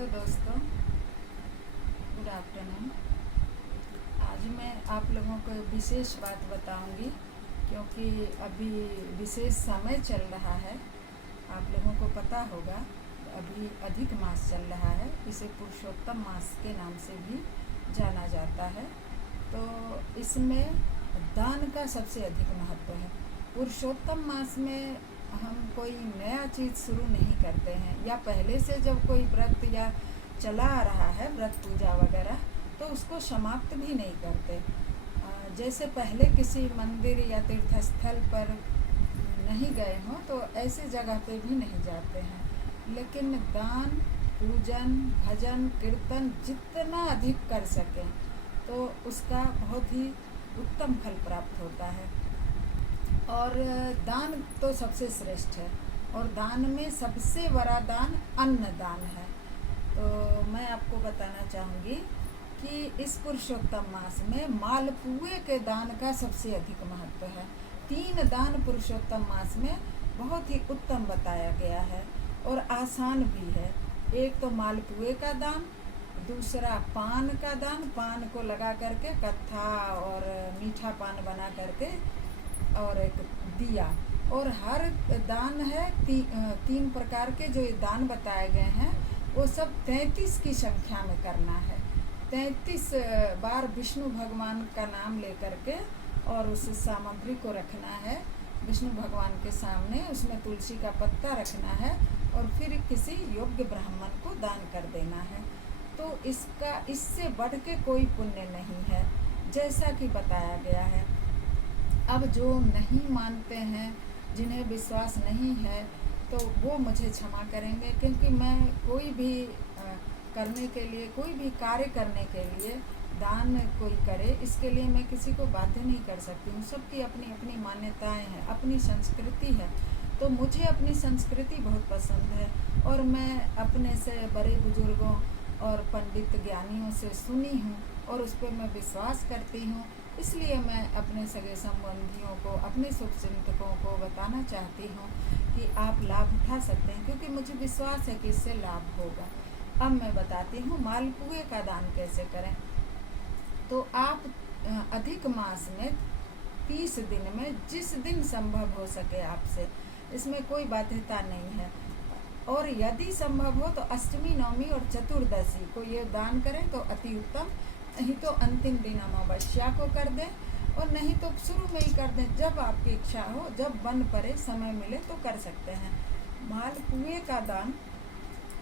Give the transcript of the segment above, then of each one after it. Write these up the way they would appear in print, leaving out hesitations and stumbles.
Hello दोस्तों, good afternoon. आज मैं आप लोगों को विशेष बात बताऊंगी क्योंकि अभी विशेष समय चल रहा है। आप लोगों को पता होगा अभी अधिक मास चल रहा है, इसे पुरुषोत्तम मास के नाम से भी जाना जाता है। तो इसमें दान का सबसे अधिक महत्व है। पुरुषोत्तम मास में हम कोई नया चीज़ शुरू नहीं करते हैं, या पहले से जब कोई व्रत या चला आ रहा है व्रत पूजा वगैरह, तो उसको समाप्त भी नहीं करते। जैसे पहले किसी मंदिर या तीर्थ स्थल पर नहीं गए हों तो ऐसे जगह पे भी नहीं जाते हैं, लेकिन दान, पूजन, भजन, कीर्तन जितना अधिक कर सकें तो उसका बहुत ही उत्तम फल प्राप्त होता है। और दान तो सबसे श्रेष्ठ है, और दान में सबसे बड़ा दान अन्न दान है। तो मैं आपको बताना चाहूँगी कि इस पुरुषोत्तम मास में मालपुए के दान का सबसे अधिक महत्व है। 3 दान पुरुषोत्तम मास में बहुत ही उत्तम बताया गया है और आसान भी है। एक तो मालपुए का दान, दूसरा पान का दान, पान को लगा करके कत्था और मीठा पान बना करके, और एक दिया। और हर दान है 3 प्रकार के जो ये दान बताए गए हैं वो सब 33 की संख्या में करना है। 33 बार विष्णु भगवान का नाम लेकर के और उस सामग्री को रखना है विष्णु भगवान के सामने, उसमें तुलसी का पत्ता रखना है और फिर किसी योग्य ब्राह्मण को दान कर देना है। तो इससे बढ़ के कोई पुण्य नहीं है, जैसा कि बताया गया है। अब जो नहीं मानते हैं, जिन्हें विश्वास नहीं है, तो वो मुझे क्षमा करेंगे, क्योंकि मैं कोई भी करने के लिए, कोई भी कार्य करने के लिए दान कोई करे, इसके लिए मैं किसी को बाध्य नहीं कर सकती हूँ। सबकी अपनी अपनी मान्यताएं हैं, अपनी संस्कृति है। तो मुझे अपनी संस्कृति बहुत पसंद है और मैं अपने से बड़े बुजुर्गों और पंडित ज्ञानियों से सुनी हूँ और उस पर मैं विश्वास करती हूँ। इसलिए मैं अपने सगे संबंधियों को, अपने शुभचिंतकों को बताना चाहती हूँ कि आप लाभ उठा सकते हैं, क्योंकि मुझे विश्वास है कि इससे लाभ होगा। अब मैं बताती हूँ मालपुए का दान कैसे करें। तो आप अधिक मास में 30 दिन में जिस दिन संभव हो सके आपसे, इसमें कोई बाध्यता नहीं है। और यदि संभव हो तो अष्टमी, नवमी और चतुर्दशी को ये दान करें तो अति उत्तम। नहीं तो अंतिम दिन अमावस्या को कर दें, और नहीं तो शुरू में ही कर दें। जब आपकी इच्छा हो, जब बन पड़े, समय मिले तो कर सकते हैं। मालपुए का दान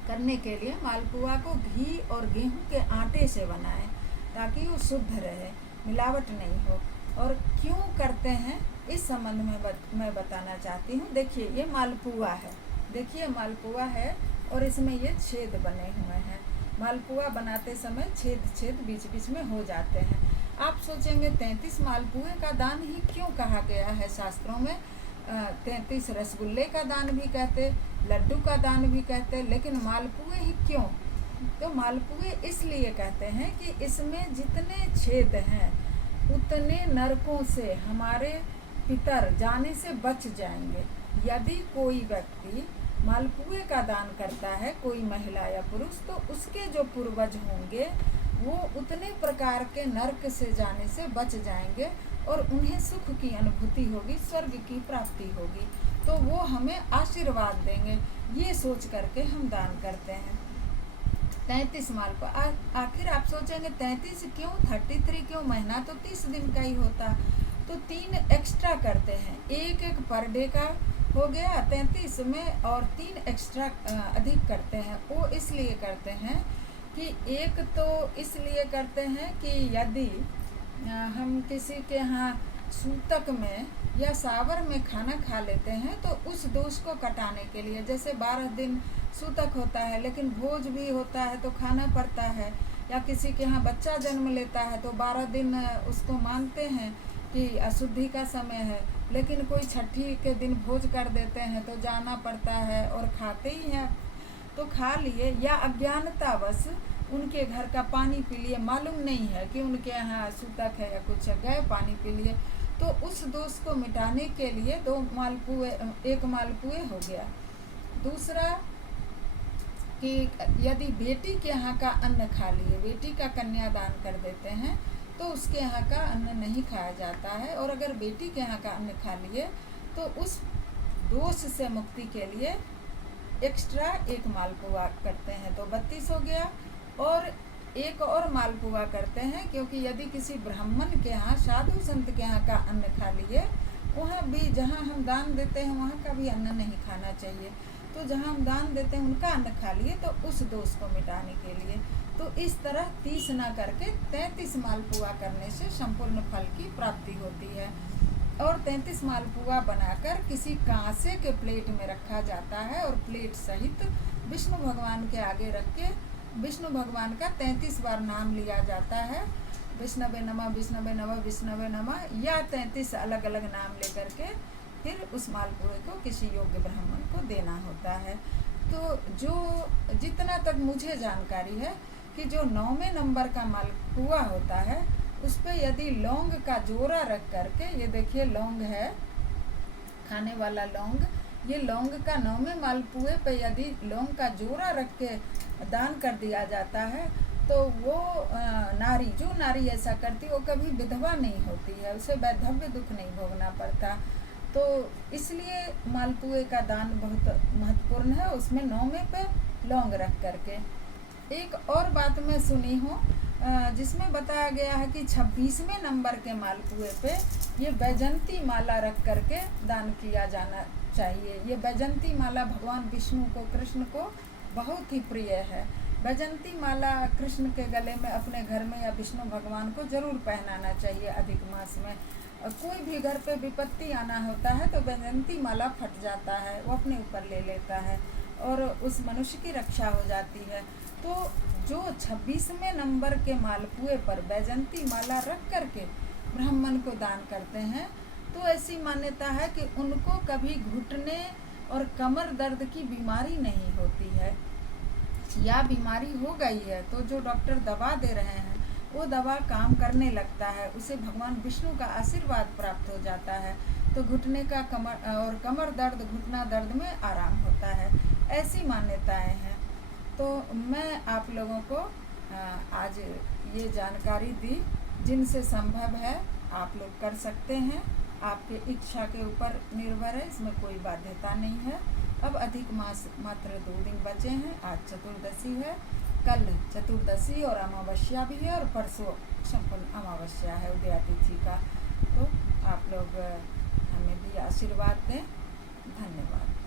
करने के लिए मालपुआ को घी और गेहूं के आटे से बनाएं ताकि वो शुद्ध रहे, मिलावट नहीं हो। और क्यों करते हैं इस संबंध में मैं बताना चाहती हूँ। देखिए ये मालपुआ है, देखिए मालपुआ है और इसमें ये छेद बने हुए हैं। मालपुआ बनाते समय छेद बीच बीच में हो जाते हैं। आप सोचेंगे 33 मालपुए का दान ही क्यों कहा गया है शास्त्रों में। 33 रसगुल्ले का दान भी कहते, लड्डू का दान भी कहते, लेकिन मालपुए ही क्यों? तो मालपुए इसलिए कहते हैं कि इसमें जितने छेद हैं उतने नरकों से हमारे पितर जाने से बच जाएंगे। यदि कोई व्यक्ति मालपुए का दान करता है, कोई महिला या पुरुष, तो उसके जो पूर्वज होंगे वो उतने प्रकार के नरक से जाने से बच जाएंगे और उन्हें सुख की अनुभूति होगी, स्वर्ग की प्राप्ति होगी। तो वो हमें आशीर्वाद देंगे, ये सोच करके हम दान करते हैं। 33 मालपुआ। आखिर आप सोचेंगे 33 क्यों, 33 क्यों? महीना तो 30 दिन का ही होता, तो 3 एक्स्ट्रा करते हैं। एक पर डे का हो गया 33 में, और 3 एक्स्ट्रा अधिक करते हैं। वो इसलिए करते हैं कि एक तो इसलिए करते हैं कि यदि हम किसी के यहाँ सूतक में या सावर में खाना खा लेते हैं तो उस दोष को कटाने के लिए, जैसे 12 दिन सूतक होता है लेकिन भोज भी होता है तो खाना पड़ता है, या किसी के यहाँ बच्चा जन्म लेता है तो 12 दिन उसको मानते हैं कि अशुद्धि का समय है, लेकिन कोई छठी के दिन भोज कर देते हैं तो जाना पड़ता है और खाते ही हैं, तो खा लिए, या अज्ञानतावश उनके घर का पानी पी लिए, मालूम नहीं है कि उनके यहाँ सूतक है या कुछ है, गए पानी पी लिए, तो उस दोष को मिटाने के लिए 1 मालपुए हो गया। दूसरा कि यदि बेटी के यहाँ का अन्न खा लिए, बेटी का कन्यादान कर देते हैं तो उसके यहाँ का अन्न नहीं खाया जाता है, और अगर बेटी के यहाँ का अन्न खा लिए तो उस दोष से मुक्ति के लिए एक्स्ट्रा एक मालपुआ करते हैं, तो 32 हो गया। और एक और मालपुआ करते हैं, क्योंकि यदि किसी ब्राह्मण के यहाँ, साधु संत के यहाँ का अन्न खा लिए, वहाँ भी जहाँ हम दान देते हैं वहाँ का भी अन्न नहीं खाना चाहिए, तो जहाँ हम दान देते हैं उनका अन्न खा लिए तो उस दोष को मिटाने के लिए। तो इस तरह 30 ना करके 33 मालपुआ करने से संपूर्ण फल की प्राप्ति होती है। और 33 मालपुआ बनाकर किसी कांसे के प्लेट में रखा जाता है, और प्लेट सहित विष्णु भगवान के आगे रख के विष्णु भगवान का 33 बार नाम लिया जाता है। विष्णवे नमः, विष्णवे नमः, विष्णवे नमः, या 33 अलग अलग नाम लेकर के फिर उस मालपुए को किसी योग्य ब्राह्मण को देना होता है। तो जो जितना तक मुझे जानकारी है कि जो 9वें नंबर का मालपुआ होता है उस पे यदि लौंग का जोरा रख करके, ये देखिए लौंग है, खाने वाला लौंग, ये लौंग का 9वें मालपुए पे यदि लौंग का जोरा रख के दान कर दिया जाता है तो वो नारी, जो नारी ऐसा करती वो कभी विधवा नहीं होती है, उसे वैधव्य दुख नहीं भोगना पड़ता। तो इसलिए मालपुए का दान बहुत महत्वपूर्ण है, उसमें 9वें पे लौंग रख करके। एक और बात मैं सुनी हूँ जिसमें बताया गया है कि 26वें नंबर के मालपुए पे ये बैजंती माला रख करके दान किया जाना चाहिए। ये बैजंती माला भगवान विष्णु को, कृष्ण को बहुत ही प्रिय है। बैजंती माला कृष्ण के गले में अपने घर में या विष्णु भगवान को जरूर पहनाना चाहिए अधिक मास में। कोई भी घर पे विपत्ति आना होता है तो बैजंती माला फट जाता है, वो अपने ऊपर ले लेता है और उस मनुष्य की रक्षा हो जाती है। तो जो 26वें नंबर के मालपुए पर बैजंती माला रख करके ब्राह्मण को दान करते हैं तो ऐसी मान्यता है कि उनको कभी घुटने और कमर दर्द की बीमारी नहीं होती है, या बीमारी हो गई है तो जो डॉक्टर दवा दे रहे हैं वो दवा काम करने लगता है, उसे भगवान विष्णु का आशीर्वाद प्राप्त हो जाता है, तो घुटने का कमर दर्द, घुटना दर्द में आराम होता है। ऐसी मान्यताएं हैं। तो मैं आप लोगों को आज ये जानकारी दी, जिनसे संभव है आप लोग कर सकते हैं, आपके इच्छा के ऊपर निर्भर है, इसमें कोई बाध्यता नहीं है। अब अधिक मास मात्र 2 दिन बचे हैं, आज चतुर्दशी है, कल चतुर्दशी और अमावस्या भी है, और परसों संपूर्ण अमावस्या है उदया तिथि का। तो आप लोग हमें भी आशीर्वाद दें। धन्यवाद।